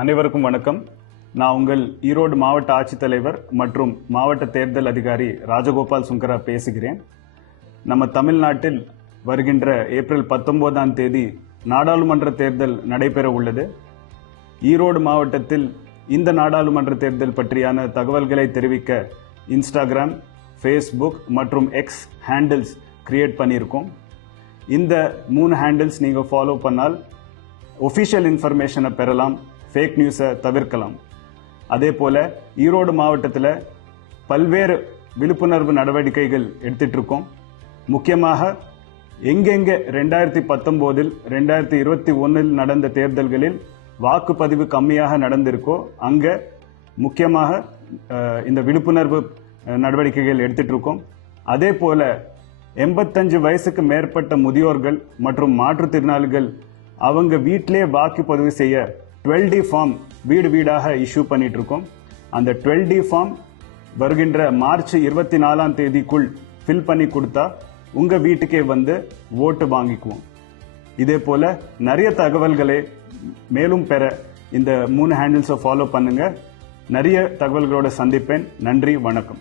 அனைவருக்கும் வணக்கம். நான் உங்கள் ஈரோடு மாவட்ட ஆட்சித்தலைவர் மற்றும் மாவட்ட தேர்தல் அதிகாரி ராஜகோபால் சுங்கரா பேசுகிறேன். நம்ம தமிழ்நாட்டில் வருகின்ற ஏப்ரல் 19ஆம் தேதி நாடாளுமன்ற தேர்தல் நடைபெற உள்ளது. ஈரோடு மாவட்டத்தில் இந்த நாடாளுமன்ற தேர்தல் பற்றியான தகவல்களை தெரிவிக்க இன்ஸ்டாகிராம், ஃபேஸ்புக் மற்றும் எக்ஸ் ஹேண்டில்ஸ் கிரியேட் பண்ணியிருக்கோம். இந்த 3 ஹேண்டில்ஸ் நீங்கள் ஃபாலோ பண்ணால் ஒஃபிஷியல் இன்ஃபர்மேஷனை பெறலாம், ஃபேக் நியூஸை தவிர்க்கலாம். அதே போல் ஈரோடு மாவட்டத்தில் பல்வேறு விழிப்புணர்வு நடவடிக்கைகள் எடுத்துட்டு இருக்கோம். முக்கியமாக எங்கெங்கே 2019 2021 நடந்த தேர்தல்களில் வாக்குப்பதிவு கம்மியாக நடந்திருக்கோ அங்கே முக்கியமாக இந்த விழிப்புணர்வு நடவடிக்கைகள் எடுத்துட்டு இருக்கோம். அதே போல 85 வயசுக்கு மேற்பட்ட முதியோர்கள் மற்றும் மாற்றுத்திறனாளிகள் அவங்க வீட்டிலே வாக்குப்பதிவு செய்ய 12D ஃபார்ம் வீடு வீடாக இஷ்யூ பண்ணிட்டு இருக்கோம். அந்த 12D ஃபார்ம் வருகின்ற மார்ச் 24ஆம் தேதிக்குள் ஃபில் பண்ணி கொடுத்தா உங்க வீட்டுக்கே வந்து ஓட்டு வாங்கிக்குவோம். இதே போல நிறைய தகவல்களை மேலும் பெற இந்த 3 ஹேண்டில்ஸை ஃபாலோ பண்ணுங்க. நிறைய தகவல்களோட சந்திப்பேன். நன்றி, வணக்கம்.